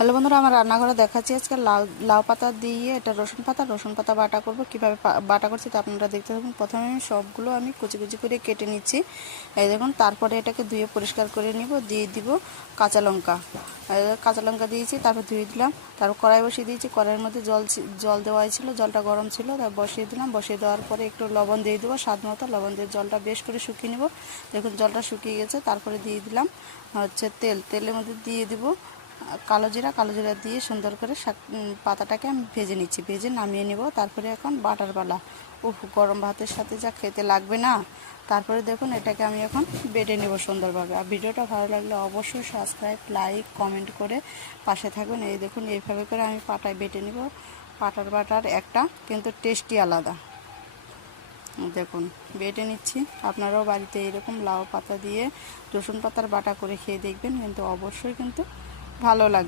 Hello বন্ধুরা, আমার রান্নাঘরে দেখাচ্ছি আজকে লাউ লাউ পাতা দিয়ে এটা রসুন পাতা বাটা করব। কিভাবে বাটা করছি তা আপনারা দেখতে থাকুন। প্রথমে আমি সবগুলো কুচি কুচি করে কেটে নিচ্ছি, এই দেখুন। তারপরে এটাকে ধুয়ে পরিষ্কার করে নিব, দিয়ে দিব কাঁচা লঙ্কা দিয়েছি, তারপর ধুয়ে দিলাম। তারপর কড়াই বসিয়ে দিয়েছি, কড়াইয়ের মধ্যে জল দেওয়া ছিল, জলটা গরম ছিল, তারপর বসিয়ে দিলাম। বসিয়ে দেওয়ার পরে একটু লবণ দিয়ে দেবো, স্বাদ মতো লবণ দিয়ে জলটা বেশ করে শুকিয়ে নেব। দেখুন জলটা শুকিয়ে গেছে। তারপরে দিয়ে দিলাম তেলের মধ্যে দিয়ে দিব কালো জিরা দিয়ে সুন্দর করে পাতাটাকে আমি ভেজে নিচ্ছি, ভেজে নামিয়ে নেব। তারপরে এখন বাটার পালা। গরম ভাতের সাথে যা খেতে লাগবে না। তারপরে দেখুন এটাকে আমি এখন বেটে নেব সুন্দরভাবে। আর ভিডিওটা ভালো লাগলে অবশ্যই সাবস্ক্রাইব, লাইক, কমেন্ট করে পাশে থাকবেন। এই দেখুন এইভাবে করে আমি পাটায় বেটে নেব। বাটার একটা কিন্তু টেস্টি আলাদা। দেখুন বেটে নিচ্ছি। আপনারাও বাড়িতে এরকম লাউ পাতা দিয়ে রসুন পাতার বাটা করে খেয়ে দেখবেন, কিন্তু অবশ্যই কিন্তু ভালো লাগবে।